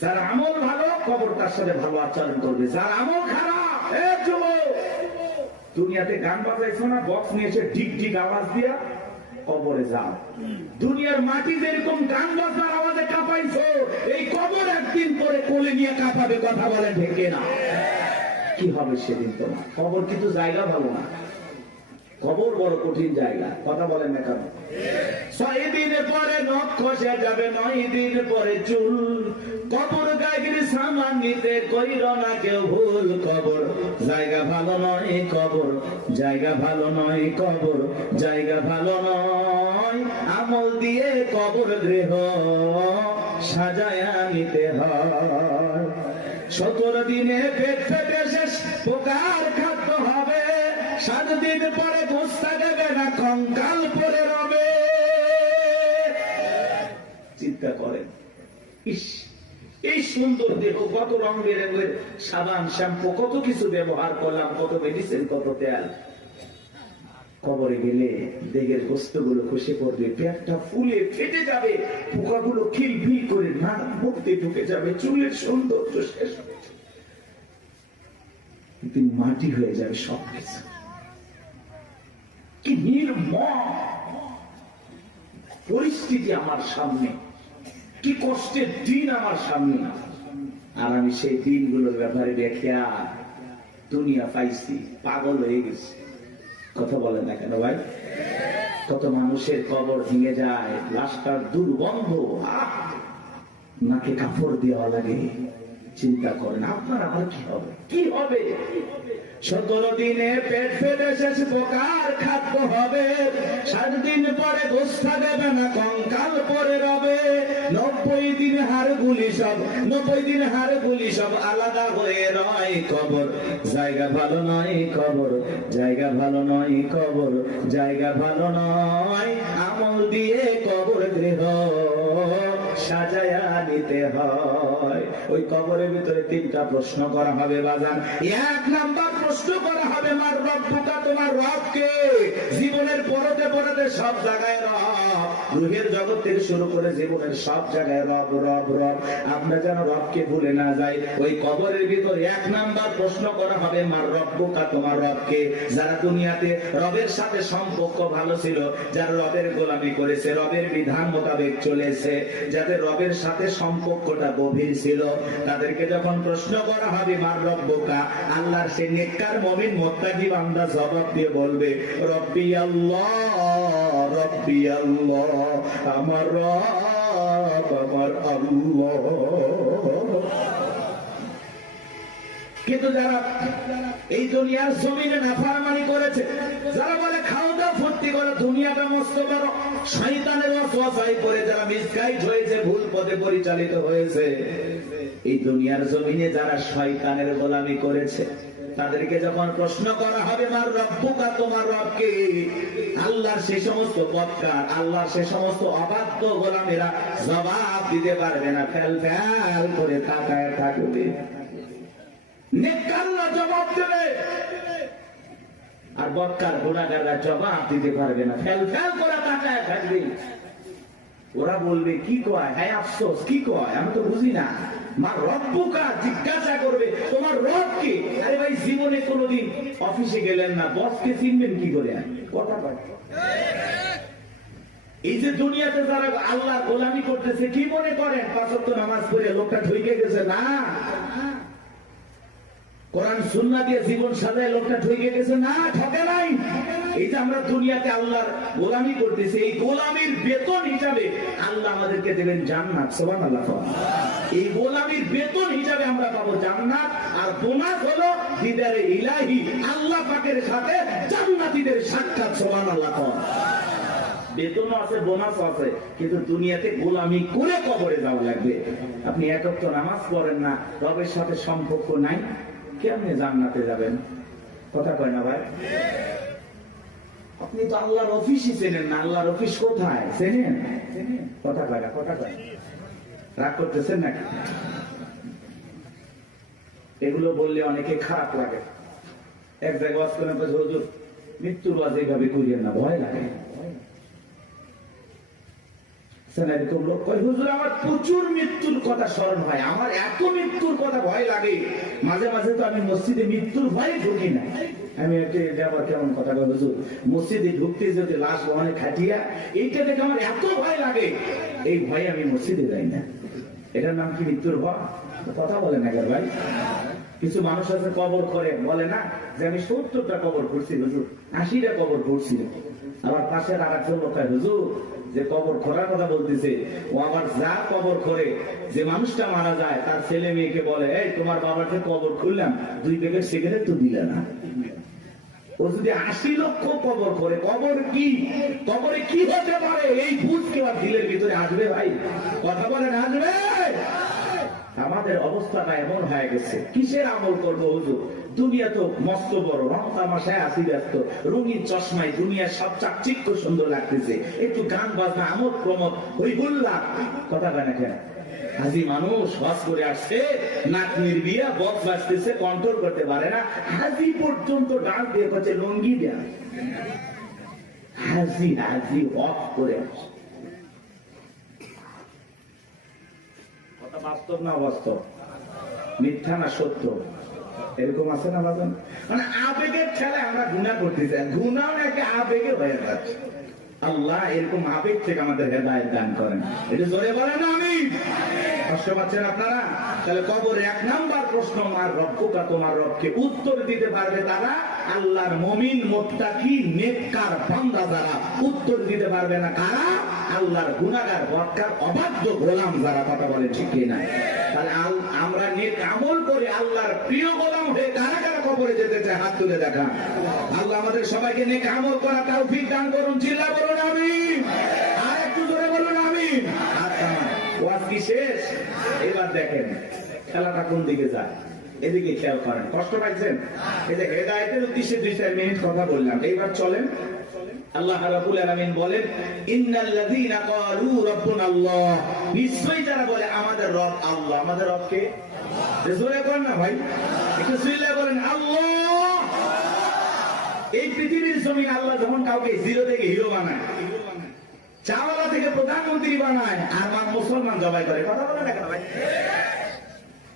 যার আমল ভালো কবর তার সাথে ভালো আচরণ করবে, যার আমল খারাপ দুনিয়াতে গান বাজাইছো না, বক্স নিয়ে এসে ঢিক ঢিক আওয়াজ দিয়া কবরে যাও। দুনিয়ার মাটি যেরকম গান বাজনার আওয়াজে কাঁপাইছো, এই কবর একদিন পরে কোলে নিয়ে কাঁপাবে। কথা বলে ঢেকে না, কি হবে সেদিন তোমার? কবর কিন্তু জায়গা ভালো না, কবর বড় কঠিন জায়গা। কথা বলেন না কেন? 6 দিন পরে নখ খসে যাবে, 9 দিন পরে চুল। কবর গায়ের সামান নিতে কইর না কেউ ভুল। কবর জায়গা ভালো নয়, কবর জায়গা ভালো নয়, কবর জায়গা ভালো নয়। আমল দিয়ে কবর গৃহ সাজায়া নিতে হয়। 17 দিনে পেট ফেটে শেষ পোকার খাদ্য হবে। 7 দিন পরে গোস্তা দেবে না, কঙ্কাল পরে রবে। চিন্তা করেন, ইস এই সুন্দর দেহ, কত রং বেরঙের সাবান শ্যাম্পু, কত কিছু ব্যবহার করলাম, কত মেডিসিন, কত তেল। কবরে গেলে দেহের গোস্তগুলো খসে পড়বে, পেটটা ফুলে ফেটে যাবে, পোকাগুলো খিলফিল করে নাক মুখতে ঢুকে যাবে, চুলের সৌন্দর্য শেষ হবে, মাটি হয়ে যাবে সবকিছু। কি নির্মম পরিস্থিতি আমার সামনে, কি কষ্টের দিন আমার সামনে। আর আমি সেই দিনগুলোর ব্যাপারে দেখিয়া দুনিয়া পাইছি, পাগল হয়ে গেছি। কথা বলেন না কেন ভাই? কত মানুষের কবর ভেঙে যায়, লাশটার দুর্গন্ধ, নাকে কাপড় দেওয়া লাগে। চিন্তা করেন আপনার আমার কি হবে, কি হবে? 17 দিনে পেট ফেটে শেষ পোকার খাদ্য হবে। 7 দিন পরে গোস্তা দেবে না, কঙ্কাল পরে রবে। 90 দিন হাড়গুলি সব, 90 দিন হাড়গুলি সব আলাদা হয়ে রয়। কবর জায়গা ভালো নয়, কবর জায়গা ভালো নয়, কবর জায়গা ভালো নয়। আমল দিয়ে কবর গৃহ সাজায়া নিতে হয়। ওই কবরের ভিতরে 3টা প্রশ্ন করা হবে বাজান। 1 নাম্বার প্রশ্ন করা হবে, মার রব্বুকা, তোমার রবকে। জীবনের পরতে পরতে সব জায়গায় রব, রুহের জগৎ থেকে শুরু করে জীবনের সব জায়গায় রব রব রব। আমরা যেন রবকে ভুলে না যাই। ওই কবরের ভিতরে 1 নাম্বার প্রশ্ন করা হবে, মার রব্বুকা, তোমার রবকে। যারা দুনিয়াতে রবের সাথে সম্পর্ক ভালো ছিল, যারা রবের গোলামি করেছে, রবের বিধান মোতাবেক চলেছে, যাদের রবের সাথে সম্পর্কটা গভীর ছিল, তাদেরকে যখন প্রশ্ন করা হবে মার রব্বুকা, আল্লাহর সে নেককার মুমিন মুত্তাকি বান্দা জবাব দিয়ে বলবে, রব্বি আল্লাহ, রব্বি আল্লাহ, আমার রব আমার আল্লাহ। কিন্তু যারা এই দুনিয়ার জমিনে নাফরমানি করেছে, যারা বলে খাও দাও ফুর্তি করো, দুনিয়াটা মস্ত বড়, শয়তানের ওয়াসওয়াসায় পড়ে যারা মিসগাইড হয়েছে, ভুল পথে পরিচালিত হয়েছে, এই দুনিয়ার জমিনে যারা শয়তানের গোলামি করেছে, তাদেরকে যখন প্রশ্ন করা হবে মার রব্বুকা, তোমার রবকে, আল্লাহর সে সমস্ত বদকার, আল্লাহর সে সমস্ত অবাধ্য গোলামেরা জবাব দিতে পারবে না, ফেল ফেল করে তাকায় থাকবে। নেককাররা জবাব দেবে, আর বদকার গুনাহগাররা জবাব দিতে পারবে না, ফেল ফেল করে তাকায় থাকবে। ওরা বলবে কি কয়, হ্যাঁ আফসোস, কি কয় আমি তো বুঝি না। মা রব্বুকা জিজ্ঞাসা করবে তোমার রব কে? আরে ভাই জীবনে কোনোদিন অফিসে গেলেন না, বসকে চিনবেন কি করে? কথা কয়। এই যে দুনিয়াতে যারা আল্লাহর গোলামি করতেছে, কি মনে করেন 5 ওয়াক্ত নামাজ পড়ে লোকটা ঠকে গেছে? না, কোরআন সুন্নাহ দিয়ে জীবন সাজায় লোকটা ঠকে গেছে? না, ঠকে নাই। এই যে আমরা দুনিয়াতে আল্লাহর গোলামি করতেছি, এই গোলামির বেতন হিসাবে আল্লাহ আমাদেরকে দেবেন জান্নাত। সুবহানাল্লাহ। এই গোলামির বেতন হিসাবে আমরা পাবো জান্নাত, আর বোনাস হলো দিদারে ইলাহি, আল্লাহ পাকের সাথে জান্নাতীদের সাক্ষাৎ। সুবহানাল্লাহ। বেতনও আছে, বোনাস আছে, কিন্তু দুনিয়াতে গোলামি করে কবরে যাওয়া লাগবে। আপনি 1 ওয়াক্ত নামাজ পড়েন না, রবের সাথে সম্পর্ক নাই, কেমনে জান্নাতে যাবেন? কথা কয় না ভাই? আপনি তো আল্লাহর অফিসই চেনেন না। আল্লাহর অফিস কোথায় চেনেন? কথা কয় না, কথা কয়। রাগ করতেছেন নাকি? এগুলো বললে অনেকে খারাপ লাগে। এক জায়গায় ওয়াজ করেন, হুজুর মৃত্যুর ওয়াজ এইভাবে করিয়েন না, ভয় লাগে। এরকম লোক কয়, হুজুর আমার প্রচুর মৃত্যুর কথা স্মরণ হয়, আমার এত মৃত্যুর কথা ভয় লাগে, মাঝে মাঝে তো আমি মসজিদে মৃত্যুর ভয়ে ঢুকি না। আমি আবার কেমন কথা কয় হুজুর, মসজিদে ঢুকতে যদি লাশ অনেক খাটিয়া, এইটা দেখে আমার এত ভয় লাগে, এই ভয়ে আমি মসজিদে যাই না। এটার নাম কি মৃত্যুর ভয়? কথা বলে না ভাই। কিছু মানুষ আছে কবর করে, বলে না যে আমি 70টা কবর করছি হুজুর, 80টা কবর করছি। আবার পাশের আর একজন লোক হুজুর যে কবর খোঁড়ার কথা বলতেছে, ও আবার যা কবর করে, যে মানুষটা মারা যায় তার ছেলে মেয়েকে বলে, এই তোমার বাবাকে কবর খুললাম, 2 প্যাকেট সিগারেট তো দিলে না। ও যদি 80 লক্ষ কবর করে, কবর কি, কবরে কি হতে পারে এই ভূত কেউ দিলের ভিতরে আসবে ভাই? কথা বলেন আসবে? আমাদের অবস্থাটা এমন হয়ে গেছে, কিসের আমল করবো হুজুর? দুনিয়া তো মস্ত বড়, রং তামাশায় আসি ব্যস্ত, রঙিন চশমায় দুনিয়ার সব চাকচিক্য সুন্দর লাগতেছে, একটু গান বাজনা আমোদ প্রমোদ হইহুল্লাহ, কথা বলে না কেন? হাজি মানুষ হজ করে আসছে, নাতনির বিয়া, বক্স বাজতেছে, কন্ট্রোল করতে পারে না, হাজি পর্যন্ত ডাক দিয়ে করছে লঙ্গি দেয়া। হাজি হাজি হজ করে আসছে। কথা বাস্তব না অবাস্তব? মিথ্যা না সত্য? এরকম আছে না বাজান? মানে আবেগের খেলায় আমরা গুনাহ করতেছি, গুনাহ নাকি আবেগে হয়ে যাচ্ছে। আল্লাহ এরকম আবেগ থেকে আমাদের হেদায়েত দান করেন। এটা জোরে বলেন আমিন। কষ্ট পাচ্ছেন আপনারা? তাহলে কবরে 1 নাম্বার প্রশ্ন, মার রব্বুকা, তোমার রবকে উত্তর দিতে পারবে তারা, আল্লাহর মুমিন মুত্তাকি নেককার বান্দা যারা, উত্তর দিতে পারবে না কারা? আল্লাহর গুনাহগার বদকার অবাধ্য গোলাম যারা। কথা বলে ঠিক কিনা? তাহলে আমরা নেক আমল করে আল্লাহর প্রিয় গোলাম হয়ে কারা কারা কবরে যেতে চায় হাত তুলে দেখা। আল্লাহ আমাদের সবাইকে নেক আমল করা তৌফিক দান করুন। চিল্লা বলুন আমিন। আর একটু জোরে বলুন আমিন। আচ্ছা, ওয়াজ কি শেষ? এবার দেখেন খেলাটা কোন দিকে যায়, এদিকে খেয়াল করেন। কষ্ট পাইছেন? এই যে হেদায়েতের উদ্দেশ্যে 2-4 মিনিট কথা বললাম, এইবার চলেন। আল্লাহ রাব্বুল আলামিন বলেন, ইন্নাল্লাযীনা ক্বালু রাব্বুনাল্লাহ, নিশ্চয়ই যারা বলে আমাদের রব আল্লাহ। আমাদের রব কে? জোরে বলেন না ভাই, একটু চিল্লায়ে বলেন আল্লাহ। এই পৃথিবীর জমিনে আল্লাহ যখন কাউকে জিরো থেকে হিরো বানায়, চাওয়ালা থেকে প্রধানমন্ত্রী বানায়, আর মুসলমান জবাই করে। কথা বলে না কেন ভাই?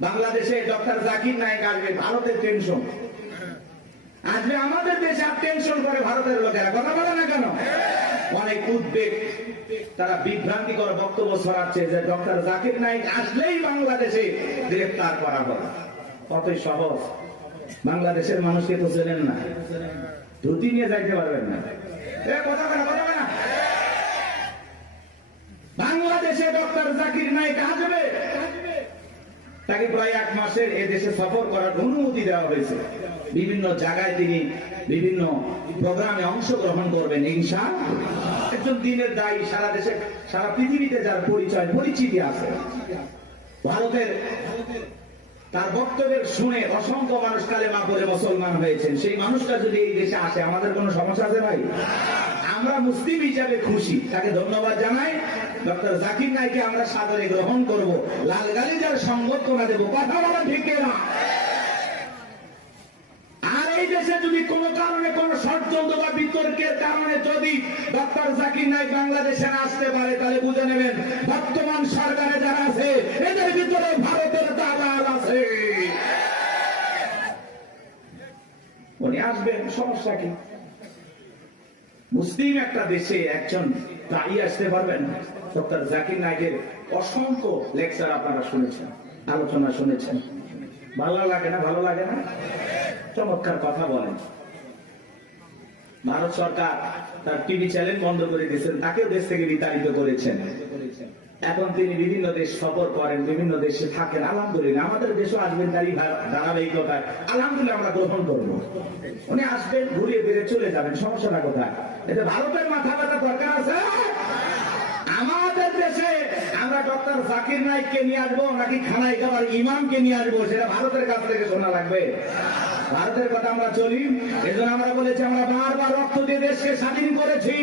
বাংলাদেশে ডক্টর জাকির নায়েক আসবে, ভারতের টেনশন আসবে, আমাদের দেশে আর টেনশন করে ভারতের লোকেরা। কথা বলে না কেন? অনেক উদ্বেগ, তারা বিভ্রান্তিকর বক্তব্য ছড়াচ্ছে যে ডক্টর জাকির নায়েক আসলেই বাংলাদেশে গ্রেফতার করা হবে। কতই সহজ। বাংলাদেশের মানুষকে তো চেনেন না, ধুতি নিয়ে যাইতে পারবেন না। কথা বলে না, বাংলাদেশে ডক্টর জাকির নায়েক আসবে, তাকে প্রায় 1 মাসের এ দেশে সফর করার অনুমতি দেওয়া হয়েছে। বিভিন্ন জায়গায় তিনি বিভিন্ন প্রোগ্রামে অংশগ্রহণ করবেন ইনশাআল্লাহ। একজন দিনের দায়ী, সারা দেশে সারা পৃথিবীতে যার পরিচয় পরিচিতি আছে। ভারতের তার বক্তব্যের শুনে অসংখ্য মানুষ কালেমা পড়ে মুসলমান হয়েছেন। সেই মানুষটা যদি এই দেশে আসে, আমাদের কোনো সমস্যা আছে ভাই? আমরা মুসলিম হিসাবে খুশি, তাকে ধন্যবাদ জানাই। ডক্টর জাকির নায়েককে আমরা সাদরে গ্রহণ করব, লাল গালিচার সংবর্ধনা দেব। কথা বলা ঠিক না? আর এই দেশে যদি কোনো কারণে কোনো ষড়যন্ত্র বা বিতর্কের কারণে যদি ডক্টর জাকির নায়েক বাংলাদেশে আসতে পারে, তাহলে বুঝে নেবেন বর্তমান সরকারে যারা আছে এদের ভিতরে ভারতের দালাল আছে। উনি আসবেন, সমস্যা কি? মুসলিম একটা দেশে একজন দায়ী আসতে পারবেন। ডক্টর জাকির নায়েকের অসংখ্য লেকচার আপনারা শুনেছেন, আলোচনা শুনেছেন। ভালো লাগে না? ভালো লাগে না? চমৎকার কথা বলেন। ভারত সরকার তার টিভি চ্যানেল বন্ধ করে দিয়েছেন, তাকেও দেশ থেকে বিতাড়িত করেছেন। এখন তিনি বিভিন্ন দেশ সফর করেন, বিভিন্ন দেশে থাকেন। আলহামদুলিল্লাহ, আমাদের দেশও আসবেন তারই ধারাবাহিকতায়। আলহামদুলিল্লাহ, আমরা গ্রহণ করবো। উনি আসবেন, ঘুরিয়ে ফিরে চলে যাবেন, সমস্যাটা কোথায়? এটা ভারতের মাথা ব্যথা দরকার আছে? আমাদের দেশে আমরা ডক্টর জাকির নায়েককে নিয়ে আসবো নাকি খানায় খাবার ইমামকে নিয়ে আসবো, সেটা ভারতের কাছ থেকে শোনা লাগবে। ভারতের কথা আমরা চলি, এজন্য আমরা বলেছি আমরা বারবার রক্ত দিয়ে দেশকে স্বাধীন করেছি।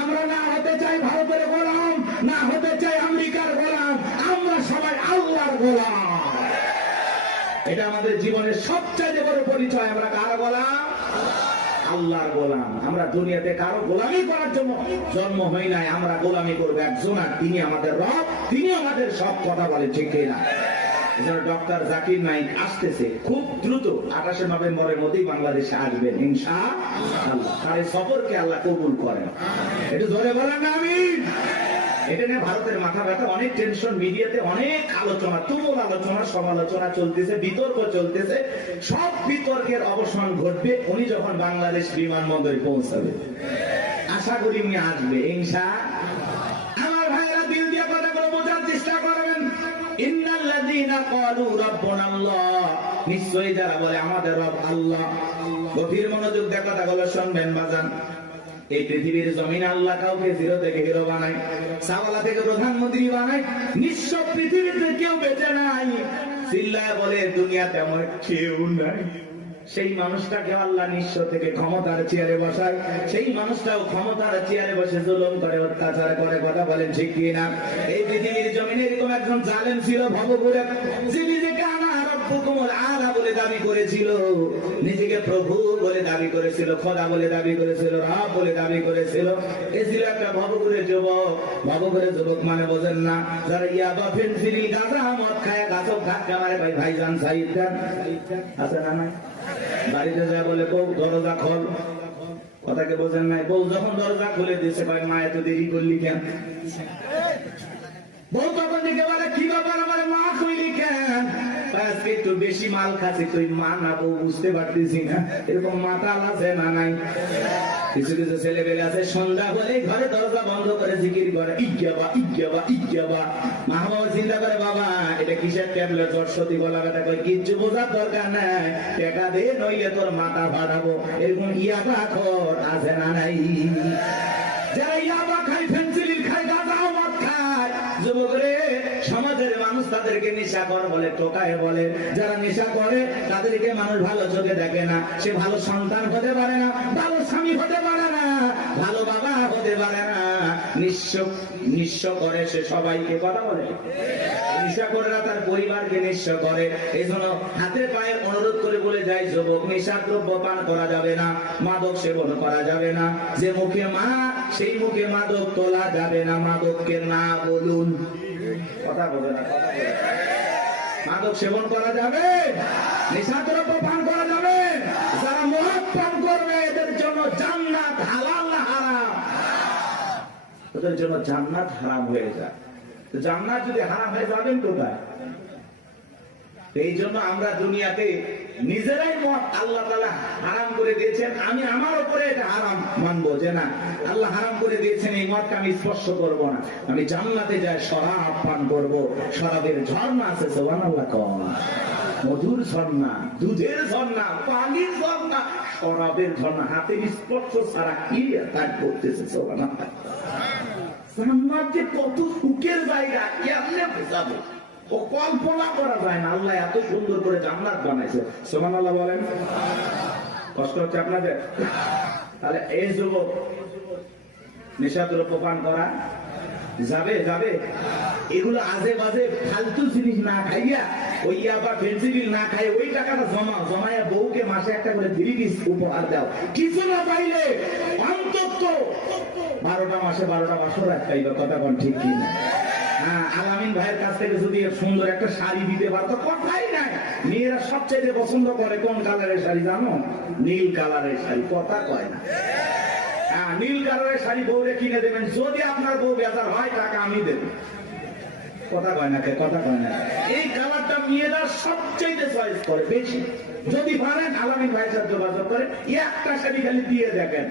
আমরা না হতে চাই ভারতের গোলাম, না হতে চাই আমেরিকার গোলাম, আমরা সবাই আল্লাহর গোলাম। এটা আমাদের জীবনের সবচেয়ে বড় পরিচয়। আমরা কার গোলাম? আল্লাহর গোলাম। আমরা দুনিয়াতে কারো গোলামি করার জন্য জন্ম হই নাই, আমরা গোলামি করবো একজন, আর তিনি আমাদের রব, তিনি আমাদের সব। কথা বলে ঠিক না? ডক্টর জাকির নাইক আসতেছে খুব দ্রুত, 28 নভেম্বরের মধ্যেই বাংলাদেশে আসবেন ইনশাআল্লাহ। তার এই সফরকে আল্লাহ কবুল করেন। একটু জোরে বলেন না আমিন। এটা নিয়ে ভারতের মাথা ব্যথা, অনেক টেনশন, মিডিয়াতে অনেক আলোচনা, তুমুল আলোচনা, সমালোচনা চলতেছে, বিতর্ক চলতেছে। সব বিতর্কের অবসান ঘটবে উনি যখন বাংলাদেশ বিমানবন্দরে পৌঁছাবে। আশা করি উনি আসবে ইনশাআল্লাহ। আমার ভাইরা দিল দিয়ে কথাগুলো বোঝার চেষ্টা করবেন। ইন্নাল্লাযীনা ক্বালু রাব্বুনাল্লাহ, নিশ্চয়ই যারা বলে আমাদের রব আল্লাহ। গভীর মনোযোগ দিয়ে কথাগুলো শুনবেন বাজান। এই পৃথিবীর জমিনে আল্লাহ কাউকে জিরো থেকে হিরো বানায়, সাওয়ালা থেকে প্রধানমন্ত্রী বানায়। নিঃস্ব পৃথিবীতে কেউ বেঁচে নাই। চিল্লায় বলে দুনিয়াতে আমার কেউ নাই। সেই মানুষটাকে আল্লাহ নিঃস্ব থেকে ক্ষমতার চেয়ারে বসায়, সেই মানুষটাও ক্ষমতার চেয়ারে বসে জুলুম করে, অত্যাচার করে। কথা বলেন ঠিক কি না? এই পৃথিবীর জমিনে এরকম একজন জালেম ছিল ভবঘুরে, যে নিজেকে আনা রব্বুকুমুল আলা বলে দাবি করেছিল, নিজেকে প্রভু বলে দাবি করেছিল, খোদা বলে দাবি করেছিল, রব বলে দাবি করেছিল। এ ছিল একটা ভবঘুরে যুবক। ভবঘুরে যুবক মানে বোঝেন না? যারা ইয়াবা, ফেনসিডিল, গাঁজা, মদ খায়, গাছক ধাক্কা মারে। ভাইজান সাইদ খান আছে না? না, বাড়িতে যায় বলে বউ দরজা খোল। কথাকে বোঝেন নাই? বউ যখন দরজা খুলে দিয়েছে, ভাই মা এত দেরি করলি কেন? বউ তখন দিকে বলে কি ব্যাপার, আমার মা কইলি কেন? আজকে একটু বেশি মাল খাচ্ছি। তুই মা না বউ বুঝতে পারতেছি না। এরকম মাতাল আছে না নাই? কিছু কিছু ছেলে পেলে আছে সন্ধ্যা হলে ঘরে দরজা বন্ধ করে জিকির করে, ইজ্ঞাবা ইজ্ঞাবা ইজ্ঞাবা। মা বাবা চিন্তা করে, বাবা এটা কিসের ট্যাবলেট? জড়সতি বলা কথা কই, কিচ্ছু বোঝার দরকার নাই, টাকা দে নইলে তোর মাথা ফাটাবো। এরকম ইয়াবা খোর আছে না নাই? যারা ইয়াবা খায়, ফেন্সিলিন খায়, গাঁজা মদ খায়, যুবক রে, সমাজের মানুষ তাদেরকে নেশাখোর বলে, টোকায় বলে। যারা নেশা করে তাদেরকে মানুষ ভালো চোখে দেখে না। সে ভালো সন্তান হতে পারে না, ভালো স্বামী হতে পারে না, ভালো বাবা হতে পারে না। নিঃস্ব করে সে সবাইকে। কথা বলে নেশা করে না, তার পরিবারকে নিঃস্ব করে। এই জন্য হাতে পায়ে অনুরোধ করে বলে যায়, যুবক নেশা দ্রব্য পান করা যাবে না, মাদক সেবন করা যাবে না। যে মুখে মা, সেই মুখে মাদক তোলা যাবে না। মাদককে না বলুন। কথা বলে না? কথা বলে। মাদক সেবন করা যাবে, নেশাদ্রব্য পান করা যাবে। যারা মদ পান করবে এদের জন্য জান্নাত হালাল না হারাম? ওদের জন্য জান্নাত হারাম হয়ে যায়। জান্নাত যদি হারাম হয়ে যাবেন কোথায়? এই জন্য আমরা দুনিয়াতে নিজেরাই মদ আল্লাহ তাআলা হারাম করে দিয়েছেন। আমি আমার উপরে এটা হারাম মানবো যে না, আল্লাহ হারাম করে দিয়েছেন, এই মদকে আমি স্পর্শ করব না। আমি জান্নাতে যাই শরাব পান করব। শরাবের ঝর্ণা আছে, সুবহানাল্লাহ কম, মধুর ঝর্ণা, দুধের ঝর্ণা, পানির ঝর্ণা, শরাবের ঝর্ণা। হাতের স্পর্শ ছাড়া কি কাজ করতেছে? সুবহানাল্লাহ। জান্নাত যে কত সুখের জায়গা, কেমনে বোঝাবো? ও কল্পনা করা যায় না। আল্লাহ এত সুন্দর করে জান্নাত বানাইছে। সুবহানাল্লাহ বলেন। কষ্ট হচ্ছে আপনাদের? তাহলে এই যুবক নেশাদ্রব্য পান করা যাবে? যাবে? এগুলো আজে বাজে ফালতু জিনিস না খাইয়া, ওই ইয়াবা ফেন্সিডিল না খাই, ওই টাকাটা জমায়া বউকে মাসে একটা করে 3 পিস উপহার দাও। কিছু না পাইলে অন্তত 12টা মাসে 12টা বছর এক পাইবা। কথা কোন ঠিক কি না? আলামিন ভাইয়ের কাছ থেকে যদি সুন্দর একটা শাড়ি দিতে পারতো, কথাই নাই। মেয়েরা সবচেয়ে পছন্দ করে কোন কালারের শাড়ি জানো? নীল কালারের শাড়ি। কথা কয় না? নীল কালারের শাড়ি বউরে কিনে দেবেন। যদি আপনার বউ বেজার হয়, টাকা আমি দেব। কথা কয় না? কথা কয় না? এই কালারটা মেয়েরা সবচেয়ে চয়েস করে বেশি। যদি পারেন আলামিন ভাইয়ের সাথে যোগাযোগ করে একটা শাড়ি খালি দিয়ে দেখেন,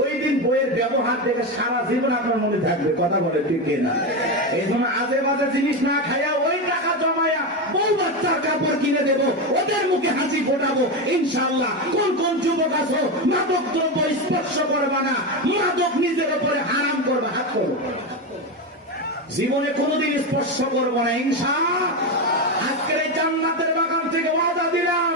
ওই দিন বইয়ের ব্যবহার দেখে সারা জীবন আপনার মনে থাকবে। কথা বলে ঠিক না? এই জন্য আজে বাজে জিনিস না খাইয়া ওই টাকা জমায়া বউ বাচ্চার কাপড় কিনে দেবো, ওদের মুখে হাসি ফোটাবো ইনশাআল্লাহ। কোন কোন যুবক আছো মাদক দ্রব্য স্পর্শ করবা না, মাদক নিজের উপরে হারাম করবে, হাত করো, জীবনে কোনোদিন স্পর্শ করবো না ইনশাআল্লাহ। আজকের এই জান্নাতের বাগান থেকে ওয়াদা দিলাম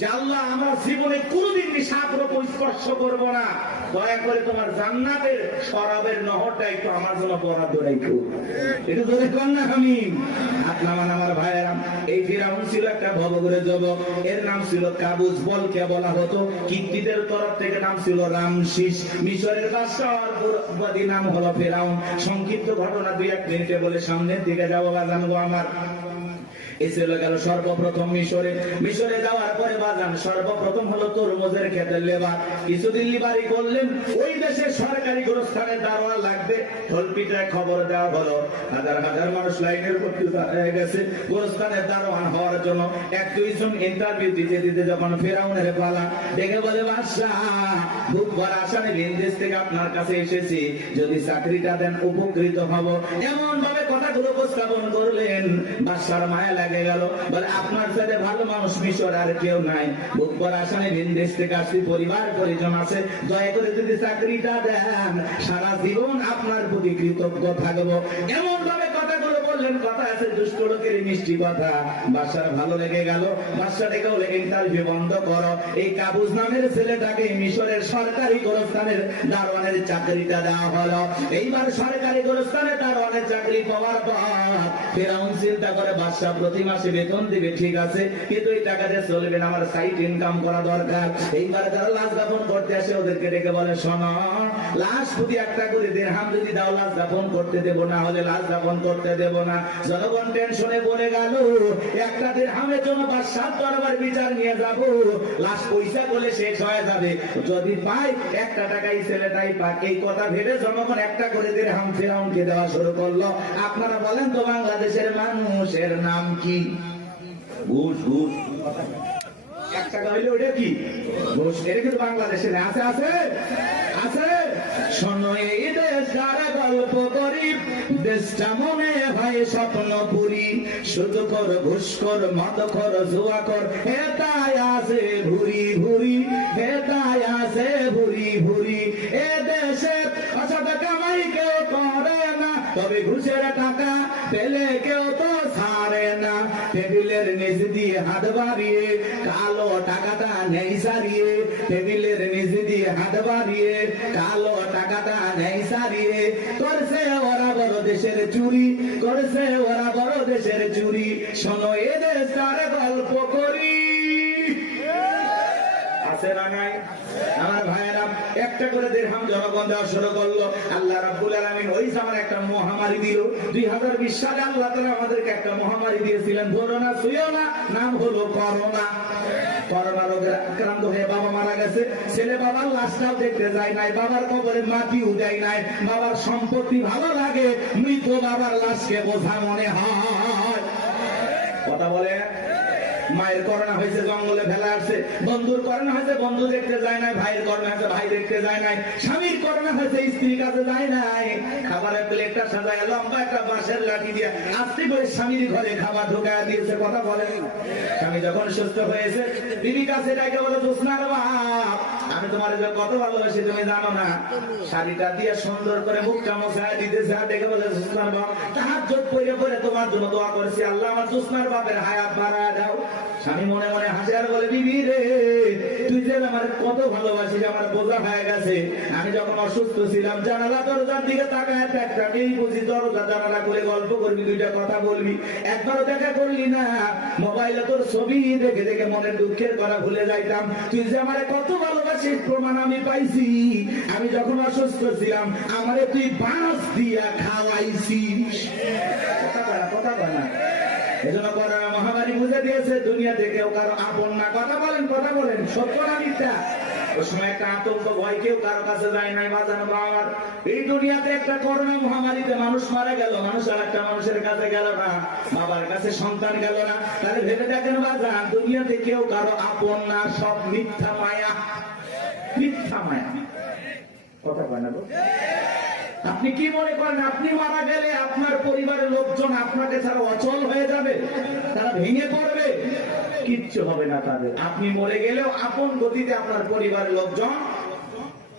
যে আল্লাহ আমরা জীবনে কোনোদিন নেশাদ্রব্য স্পর্শ করবো না। দয়া করে তোমার জান্নাতের শরাবের নহরটা একটু আমার জন্য বরাদ্দ রাখো। একটু ধরে কর না আমি। নামান আমার ভাইয়েরা, এই ফিরাউন ছিল একটা ভবঘুরে যুবক, এর নাম ছিল কাবুস, বলকে বলা হতো। কিত্তিদের তরফ থেকে নাম ছিল রামসিস। মিশরের বাদশাহর পুরোবাদী নাম হলো ফিরাউন। সংক্ষিপ্ত ঘটনা 2-1 মিনিটে বলে সামনের দিকে যাবো বাজানগো আমার। এসে গেল সর্বপ্রথম মিশরে যাওয়ার পরে বাজান সর্বপ্রথম হলো তরমুজের ক্ষেতের লেবার। কিছুদিন লিবারি করলেন, ওই দেশে সরকারি গোরস্থানের দারোয়ান লাগবে। ঢোলপিটায় খবর দেওয়া হলো, হাজার হাজার মানুষ লাইনের ভর্তি হয়ে গেছে গোরস্থানের দারোয়ান হওয়ার জন্য। 1-2 জন ইন্টারভিউ দিতে দিতে যখন ফেরাউনের পালা, ডেকে বলে বাদশাহ, খুব বড় আসামে বিদেশ থেকে আপনার কাছে এসেছি, যদি চাকরিটা দেন উপকৃত হব। এমন ভাবে কথাগুলো উপস্থাপন করলেন, বাদশার মায়া লাগে গেল। বলে আপনার সাথে ভালো মানুষ মিশর আর কেউ নাই, বুক করা আসামে বিদেশ থেকে আসছি, পরিবার পরিজন আছে, দয়া করে যদি চাকরিটা দেন সারা জীবন আপনার প্রতি কৃতজ্ঞ থাকবো। এমন ভাবে কথাগুলো বললেন, কথা আছে দুষ্ট লোকের মিষ্টি কথা। বাদশার ভালো লেগে গেল, বাদশা ডেকেও লেগে ইন্টারভিউ বন্ধ করো। এই কাবুস নামের ছেলেটাকে মিশরের সরকারি গোরস্থানের দারোয়ানের চাকরিটা দেওয়া হলো। এইবার সরকারি গোরস্থানে দারোয়ানের চাকরি পাওয়ার পর ফেরাউন চিন্তা করে, বাদশা প্রতি মাসে বেতন দিবে ঠিক আছে, কিন্তু এই টাকা দিয়ে চলবে না, আমার সাইড ইনকাম করা দরকার। এইবার যারা লাশ দাফন করতে আসে ওদেরকে ডেকে বলে, শোনো, লাশ প্রতি 1টা করে দিরহাম যদি দাও লাশ দাফন করতে দেবো, না হলে লাশ দাফন করতে দেবো না। জনগণ টেনশনে পড়ে গেল, 1টা দিরহামের জন্য বাদশার দরবার বিচার নিয়ে যাবো, লাশ পয়সা করলে শেষ হয়ে যাবে, যদি পাই 1টা টাকাই ছেলেটাই পাক। এই কথা ভেবে জনগণ 1টা করে দিরহাম ফেরাউনকে দেওয়া শুরু করলো। আপনারা বলেন তো বাংলাদেশের মানুষের নাম কি? ঘুষ। 1 টাকা হইলে ওটা কি ঘুষ? এটা কিন্তু বাংলাদেশে আছে আছে আছে। শোনো এই দেশটার গল্প করি, দেশটা মনে হয় স্বপ্নপুরী, শুধু কর ঘুষ কর মদ কর জুয়া কর, হেতায় আছে ভুরি ভুরি, হেতায় আছে ভুরি ভুরি। এ দেশে অসৎ কামাই কেউ করে না, তবে ঘুষের টাকা পেলে কেউ তো ছাড়ে না। টেবিলের নিচ দিয়ে হাত বাড়িয়ে কালো টাকাটা নেই সারিয়ে, টেবিলের নিচ দিয়ে হাত বাড়িয়ে কালো টাকাটা নেই সারিয়ে, করছে ওরা বড় দেশের চুরি, করছে ওরা বড় দেশের চুরি। শোনো এ দেশটার গল্প করি, আছে না নাই? আমার ভাইয়েরা 1টা করে দিরহাম জনগণ দেওয়া শুরু করলো। আল্লাহ রাব্বুল আলামিন ওই জামানে একটা মহামারী দিল। 2020 সালে আল্লাহ তাআলা আমাদেরকে একটা মহামারী দিয়েছিলেন, ধরো না ছুঁয়ো না, নাম হলো করোনা। করোনা রোগে আক্রান্ত হয়ে বাবা মারা গেছে, ছেলে বাবার লাশটাও দেখতে যায় নাই, বাবার কবরে মাটিও দেয় নাই। বাবার সম্পত্তি ভালো লাগে, মৃত বাবার লাশকে বোঝা মনে হয়। কথা বলে। মায়ের করোনা হয়েছে, জঙ্গলে ফেলা আসছে। বন্ধুর করোনা হয়েছে, বন্ধু দেখতে যায় নাই। ভাইয়ের করোনা হয়েছে, ভাই দেখতে যায় নাই। স্বামীর করোনা হয়েছে, স্ত্রীর কাছে যায় নাই। খাবারের প্লেটটা সাজায় লম্বা একটা বাঁশের লাঠি দিয়ে আস্তে করে স্বামীর ঘরে খাবার ঢোকায় দিয়েছে। কথা বলেন। স্বামী যখন সুস্থ হয়েছে, বিবি কাছে ডাকে বলে, জোসনার বাপ, আমি তোমার কত ভালোবাসি তুমি জানো না। শাড়িটা দিয়ে সুন্দর করে মুখটা মোছায় দিতেছে, আর ডেকে বলে, জোসনার বাপ, তাহাজ্জুদ পড়ে পড়ে তোমার জন্য দোয়া করেছি, আল্লাহ আমার জোসনার বাপের হায়াত বাড়ায় দাও। স্বামী মনে মনে হাসে আর বলে, বিবি রে, তুই যে আমার কত ভালোবাসিস, আমার বোঝা হয়ে গেছে। আমি যখন অসুস্থ ছিলাম, জানালা দরজার দিকে তাকায় একটা মেয়ে বুঝি, দরজা জানালা করে গল্প করবি, 2টা কথা বলবি, একবারও দেখা করলি না। মোবাইলে তোর ছবি দেখে দেখে মনের দুঃখের কথা ভুলে যাইতাম। তুই যে আমার কত ভালোবাসিস প্রমাণ আমি পাইছি। আমি যখন অসুস্থ ছিলাম, আমারে তুই বাঁশ দিয়া খাওয়াইছিস। কথা বলে না। এজন্য করোনা মহামারী বুঝে দিয়েছে, দুনিয়াতে কেউ কারো আপন না। কথা বলেন সত্য না মিথ্যা? ওই সময় একটা আতঙ্ক ভয়, কেউ কারো কাছে যায় নাই। বাজানো বাবার এই দুনিয়াতে একটা করোনা মহামারীতে মানুষ মারা গেল, মানুষ আর একটা মানুষের কাছে গেল না, বাবার কাছে সন্তান গেল না। তাহলে ভেবে দেখেন বাজান, দুনিয়াতে কেউ কারো আপন না, সব মিথ্যা মায়া, মিথ্যা মায়া। কথা কয় না? আপনি কি মনে করেন আপনি মারা গেলে আপনার পরিবারের লোকজন আপনাকে ছাড়া অচল হয়ে যাবে, তারা ভেঙে পড়বে? কিচ্ছু হবে না তাদের। আপনি মরে গেলেও আপন গতিতে আপনার পরিবারের লোকজন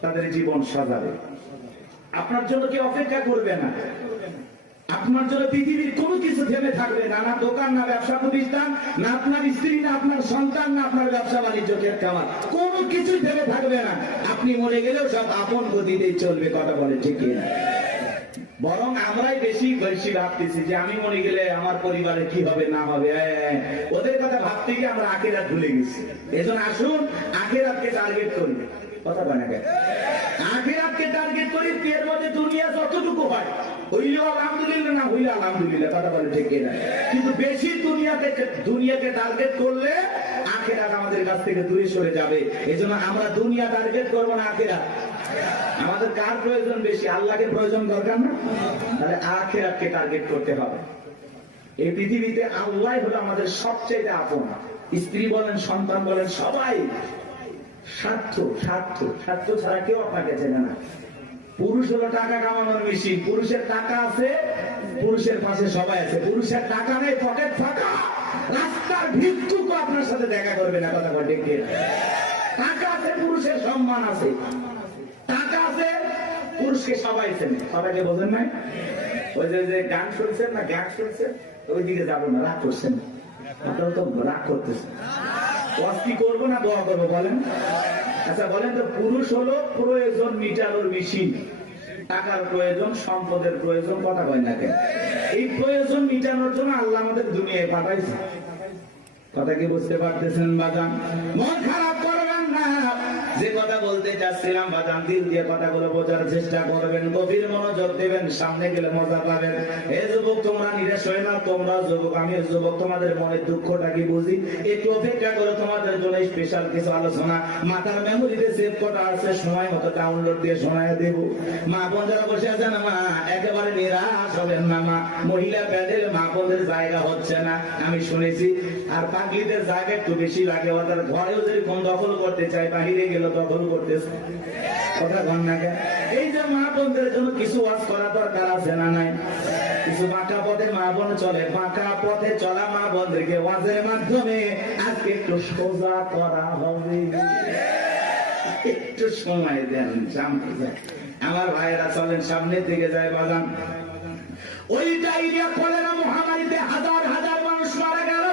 তাদের জীবন সাজাবে। আপনার জন্য কেউ অপেক্ষা করবে না, আপনার জন্য পৃথিবীর কোনো কিছু থেমে থাকবে না। না দোকান, না ব্যবসা প্রতিষ্ঠান, না আপনার স্ত্রী, না আপনার সন্তান, না আপনার ব্যবসা বাণিজ্য খাবার, কোনো কিছুই থেমে থাকবে না। আপনি মরে গেলেও সব আপন গতিতেই চলবে। কথা বলে ঠিক না? বরং আমরাই বেশি বেশি ভাবতেছি যে আমি মরে গেলে আমার পরিবারে কি হবে না হবে। ওদের কথা ভাবতে গিয়ে আমরা আখিরাত ভুলে গেছি। এজন্য আসুন আখিরাতকে টার্গেট করি। কথা বলে না, আখিরাতকে টার্গেট করি। এর মধ্যে দুনিয়া যতটুকু হয় হইলেও আলহামদুলিল্লাহ, না হইলে আলহামদুলিল্লাহ। কথা বলে ঠিক না? কিন্তু বেশি দুনিয়াকে টার্গেট করলে আখিরাত আমাদের কাছ থেকে দূরে সরে যাবে। এজন্য আমরা দুনিয়া টার্গেট করবো না, আখিরাত। আমাদের কার প্রয়োজন বেশি? আল্লাহকে প্রয়োজন দরকার না? তাহলে আখিরাতকে টার্গেট করতে হবে। এই পৃথিবীতে আল্লাহ হলো আমাদের সবচেয়ে আপন। স্ত্রী বলেন, সন্তান বলেন, সবাই স্বার্থ স্বার্থ স্বার্থ ছাড়া কেউ আপনাকে চেনে না। পুরুষ হলো টাকা কামানোর মেশিন। পুরুষের টাকা আছে, পুরুষের পাশে সবাই আছে। পুরুষের টাকা নেই, পকেট ফাঁকা, রাস্তার ভিক্ষুকও আপনার সাথে দেখা করবে না। কথা বলে ঠিক না? টাকা আছে, পুরুষের সম্মান আছে। টাকা আছে, পুরুষকে সবাই চেনে। সবাইকে বোঝেন নাই? ওই যে গান শুনছেন না, গান শুনছেন, ওই দিকে যাবো না, রাগ করছেন। আপনারা তো রাগ করতেছেন। কি করবো না দোয়া করবো বলেন? আচ্ছা বলেন তো, পুরুষ হলো প্রয়োজন মিটানোর মেশিন। টাকার প্রয়োজন, সম্পদের প্রয়োজন, কথা কয় না কেন? এই প্রয়োজন মিটানোর জন্য আল্লাহ আমাদের দুনিয়ায় পাঠাইছে। কথা কি বুঝতে পারতেছেন বাজান? মন খারাপ করবেন না। যে কথা বলতে চাচ্ছিলাম বাজান, দিল দিয়ে কথাগুলো বোঝার চেষ্টা করবেন, গভীর মনোযোগ দেবেন, সামনে গেলে মজা পাবেন। হে যুবক, তোমরা নিরাশ হয় না। তোমরা যুবক, আমি যুবক, তোমাদের মনের দুঃখটা কি বুঝি। একটু অপেক্ষা করে, তোমাদের জন্য স্পেশাল কিছু আলোচনা মাথার মেমোরিতে সেভ করা আছে, সময় মতো ডাউনলোড দিয়ে শোনায় দেব। মা বোন যারা বসে আছেন, মা একেবারে নিরাশ হবেন না। মা মহিলা প্যান্ডেল মা বোনদের জায়গা হচ্ছে না, আমি শুনেছি। আর পাগলিদের জায়গা একটু বেশি লাগে। ওদের ঘরেও যেরকম দখল করতে চাই, বাহিরে গেলে দখল করতেছে। কথা কন না কেন? এই যে মা বোনদের জন্য কিছু ওয়াজ করা দরকার আছে না নাই? কিছু বাঁকা পথে মা বোন চলে, বাঁকা পথে চলা মা বোনদেরকে ওয়াজের মাধ্যমে আজকে একটু সোজা করা হবে। একটু সময় দেন, জানতে যায়। আমার ভাইয়েরা চলেন, সামনের দিকে যায় বাজান। ওই ডায়রিয়া কলেরা মহামারীতে হাজার হাজার মানুষ মারা গেল।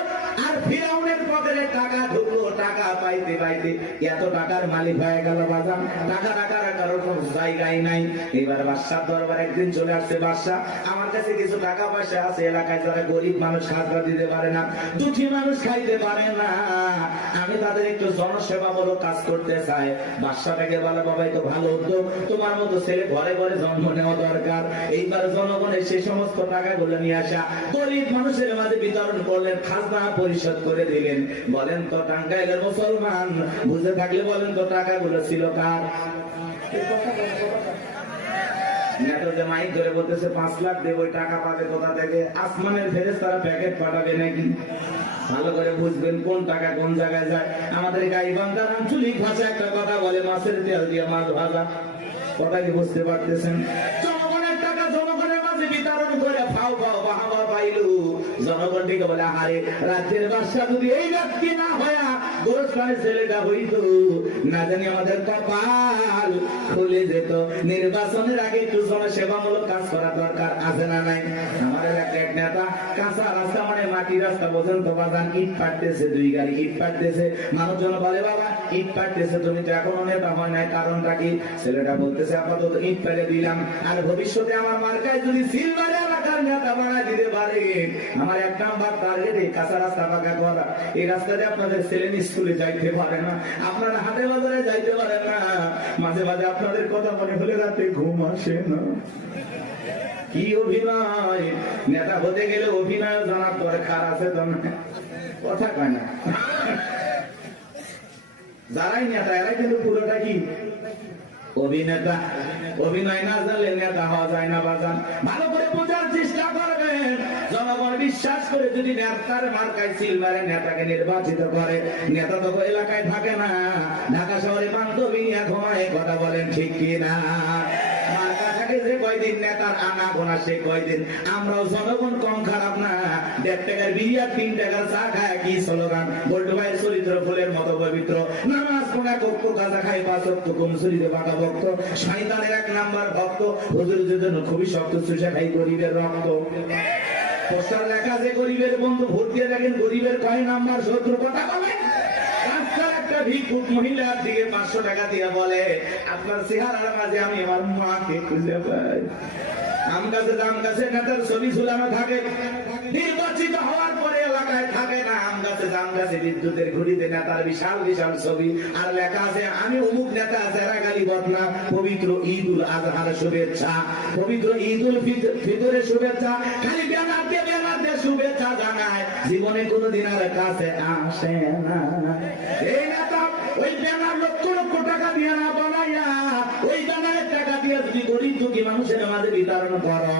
আর ফিরাউনের পকেটে টাকা ঢুকলো, টাকা পাইতে পাইতে এত টাকার মালিক হয়ে গেল বাজান। টাকা রাখার কারোর কোন জায়গায় নাই। এবার বাদশার দরবার একদিন চলে আসছে, বাদশাহ আমার কাছে কিছু টাকা পয়সা আছে, এলাকায় যারা গরিব মানুষ খাজনা দিতে পারে না, দুঃখী মানুষ খাইতে পারে না, আমি তাদের একটু জনসেবামূলক কাজ করতে চাই। বাদশাটাকে বলে, বাবাই তো ভালো উদ্যোগ, তোমার মতো ছেলে ঘরে ঘরে জন্ম নেওয়া দরকার। এইবার জনগণের সেই সমস্ত টাকাগুলো নিয়ে আসা গরিব মানুষের মাঝে বিতরণ করলেন, খাজনা পরিশোধ করে দিলেন। বলেন তো টাঙ্গাইলের মুসলমান, বুঝে থাকলে বলেন তো টাকাগুলো ছিল কার? মাইক ধরে বলতেছে 5 লাখ দেব, ওই টাকা পাবে কোথা থেকে? আসমানের ফেরেশতারা প্যাকেট পাঠাবে নাকি? ভালো করে বুঝবেন কোন টাকা কোন জায়গায় যায়। আমাদের গাইবান্ধার আঞ্চলিক ভাষা একটা কথা বলে, মাছের তেল দিয়ে মাছ ভাজা। কথা কি বুঝতে পারতেছেন? জনগণের টাকা জনগণের মাঝে বিতরণ করে ফাও ফাও বাহাবা পাইলু। জনগণ থেকে বলে, আরে রাজ্যের বাদশা যদি এই ব্যক্তি না হয়া গোরস্থানের ছেলেটা হইতো, না জানি আমাদের কপাল খুলে যেত। নির্বাচনের আগে একটু জনসেবামূলক কাজ করা দরকার আছে না নাই? আমাদের এক নেতা কাঁচা রাস্তা, মানে মাটি রাস্তা বোঝেন তো বাজান, ইট পাঠতেছে, 2 গাড়ি ইট পাঠতেছে। মানুষজন বলে, বাবা ইট পাঠতেছে, তুমি তো এখনো নেতা হয় নাই, কারণটা কি? ছেলেটা বলতেছে, আপাতত ইট ফেলে দিলাম, আর ভবিষ্যতে আমার মার্কায় যদি সিলভার এলাকার নেতা বানা দিতে পারে, আমার 1 নাম্বার টার্গেট এই কাঁচা রাস্তা পাকা করা। এই রাস্তাতে আপনাদের ছেলে স্কুলে যাইতে পারে না, আপনারা হাটে বাজারে যাইতে পারেন না, মাঝে মাঝে আপনাদের কথা মনে হলে রাতে ঘুম আসে না। কি অভিনয়! নেতা হতে গেলে অভিনয় জানার দরকার আছে তো না? কথা কয় না। যারাই নেতা এরাই কিন্তু পুরোটা কি অভিনেতা। অভিনয় না জানলে নেতা হওয়া যায় না বাজান। ভালো করে বোঝার চেষ্টা করবেন। জনগণ বিশ্বাস করে যদি নেতার মার্কায় সিলভারে নেতাকে নির্বাচিত করে, নেতা তো এলাকায় থাকে না, ঢাকা শহরে বান্ধবী নিয়ে ঘুমায়। কথা বলেন ঠিক কিনা? মার্কা থাকে যে কয়দিন, নেতার আনা গোনা সে কয়দিন। আমরাও জনগণ কম খারাপ না। 1.5 টাকার বিড়ি আর 3 টাকার চা খায় কি স্লোগান? বল্টু ভাইয়ের চরিত্র ফুলের মতো পবিত্র। নামাজ পড়া কক্ষ গাঁজা খাই 5 ওয়াক্ত, কমজুরিতে বাঁকা ভক্ত, শয়তানের 1 নাম্বার ভক্ত, হুজুরের জন্য খুবই শক্ত, চুষা খাই গরিবের রক্ত। পোস্টার লেখা যে গরিবের বন্ধু, ভোট দিয়ে দেখেন গরিবের কয় নাম্বার শত্রু। কথা বলেন? রাস্তার একটা একটা ভিক্ষুক মহিলার দিকে 500 টাকা দিয়ে বলে, আপনার চেহারার মাঝে আমি আমার মাকে খুঁজে পাই। আম গাছে নেতার ছবি ঝুলানো থাকে, নির্বাচিত হওয়ার পরে এলাকায় থাকে না। আম গাছে বিদ্যুতের ঘুড়িতে নেতার বিশাল বিশাল ছবি, আর লেখা আছে আমি অমুক নেতা, চেরাগালি বদনা, পবিত্র ঈদ উল আজহার শুভেচ্ছা, পবিত্র ঈদ উল ফিতরের শুভেচ্ছা। খালি ব্যানার দিয়ে শুভেচ্ছা জানায়, জীবনে কোনোদিন আর কাছে আসে না। এই নেতা ওই ব্যানার লক্ষ লক্ষ টাকা দিয়ে না বানাইয়া, ওই ব্যানারের টাকা দিয়ে যদি গরিব দুঃখী মানুষের মাঝে বিতরণ করো,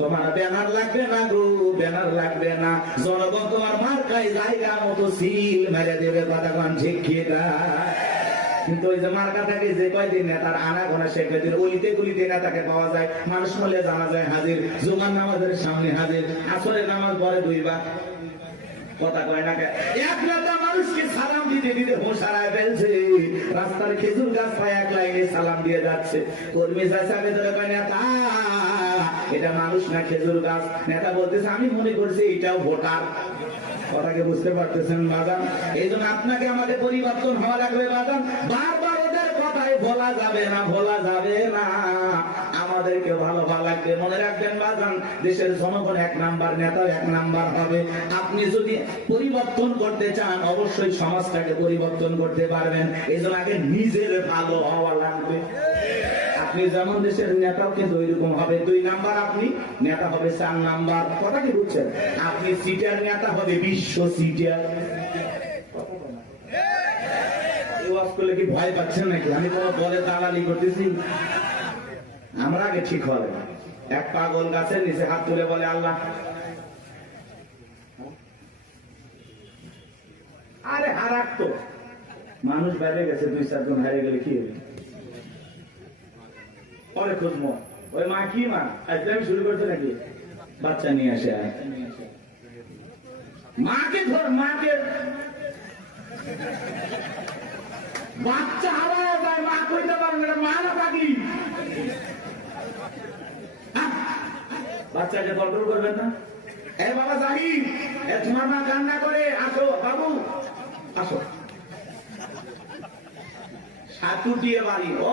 তোমার ব্যানার লাগবে না গো, ব্যানার লাগবে না। জনগণ তোমার মার্কায় জায়গা মতো সিল মেরে দেবে, কথা কোন ঠিক কি না? কিন্তু ওই যে মার্কাটাকে যে কয়দিন নেতার আনা গোনা সে কয়দিন অলিতে গলিতে নেতাকে পাওয়া যায়, মানুষ মলে জানা যায় হাজির, জুমার নামাজের সামনে হাজির, আসরের নামাজ পরে 2 বার, কথা কয় না। এক নেতা মানুষকে সালাম দিতে দিতে হোশ হারায় ফেলছে, রাস্তার খেজুর গাছ পায় এক লাইনে সালাম দিয়ে যাচ্ছে। কর্মী চাচা ভেতরে কয় নেতা এটা মানুষ না খেজুর গাছ। নেতা বলতেছে আমি মনে করছি এটাও ভোটার। কথাকে বুঝতে পারতেছেন বাজান? এই জন্য আপনাকে আমাদের পরিবর্তন হওয়া লাগবে বাজান। বারবার ওদের কথায় ভোলা যাবে না, ভোলা যাবে না। আমাদেরকে ভালো ভালো লাগবে। মনে রাখবেন বাজান, দেশের জনগণ 1 নাম্বার, নেতা 1 নাম্বার হবে। আপনি যদি পরিবর্তন করতে চান, অবশ্যই সমাজটাকে পরিবর্তন করতে পারবেন। এই জন্য আগে নিজের ভালো হওয়া লাগবে। আপনি যেমন দেশের নেতাও কিন্তু ওইরকম হবে। 2 নাম্বার আপনি, নেতা হবে 4 নাম্বার। কথা কি বুঝছেন? আপনি সিটার নেতা হবে বিশ্ব সিটার। করলে কি ভয় পাচ্ছেন নাকি? আমি কোনো দলে দালালি করতেছি? আমরা আগে ঠিক হবে। এক পাগল গাছের নিচে হাত তুলে বলে আল্লাহ, আরে হারাক তো মানুষ বাইরে গেছে, 2-4 জন হারিয়ে গেলে কি হবে? পরে খুঁজবো ওই মা কি মা আজকে শুরু করছে নাকি বাচ্চা নিয়ে আসে, মাকে ধর, মাকে বাচ্চা হারায় যায়, মা কইতে পারবে না, মা না পাগলি। বাচ্চাকে কন্ট্রোল করবেন না? এ বাবা জাহিদ, তোমার মা কান্না করে, আসো বাবু আসো, সাতুটিয়ে বাড়ি। ও